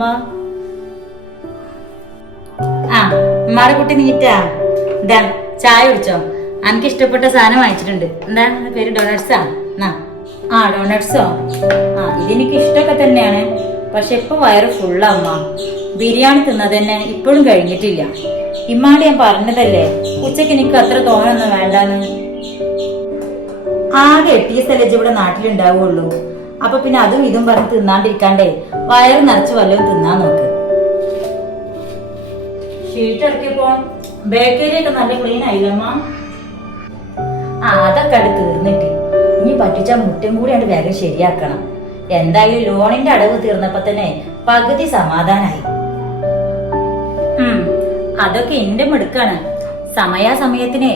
ഉമ്മ. ആ ഉമ്മാടെ കുട്ടി നീറ്റാ. എന്താ ചായ കുടിച്ചോ? എനിക്ക് ഇഷ്ടപ്പെട്ട സാധനം വാങ്ങിച്ചിട്ടുണ്ട്. എന്താ പേര്? ഡോണട്സാ? ആ ഡോണട്സോ? ആ ഇതെനിക്ക് ഇഷ്ടമൊക്കെ തന്നെയാണ്. പക്ഷെ ഇപ്പൊ വയറ് ഫുള്ളമ്മ. ബിരിയാണി തിന്നത് തന്നെ ഇപ്പോഴും കഴിഞ്ഞിട്ടില്ല. ഇമ്മാട് ഞാൻ പറഞ്ഞതല്ലേ ഉച്ചക്ക് എനിക്ക് അത്ര തോന്നൊന്നും വേണ്ടാന്ന്. ആകെ 8 ദിവസമല്ലേ ഇവിടെ നാട്ടിലുണ്ടാവുള്ളൂ. അപ്പൊ പിന്നെ അതും ഇതും പറഞ്ഞ് തിന്നാണ്ടിരിക്കാണ്ടേ വയറ് നിറച്ച് വല്ലതും തിന്നാൻ നോക്ക്. ഷീറ്റ് ഇറക്കിയപ്പോ ബേക്കറിയൊക്കെ നല്ല ക്ലീൻ ആയില്ലമ്മ. ആ അതൊക്കെ അത് തീർന്നിട്ട് ഇനി പറ്റിച്ച മുറ്റും കൂടി അത് വേഗം ശരിയാക്കണം. എന്തായാലും ലോണിന്റെ അടവ് തീർന്നപ്പോ തന്നെ പകുതി സമാധാനായി. അതൊക്കെ എന്റെ മിടുക്കാണ്. സമയാസമയത്തിനെ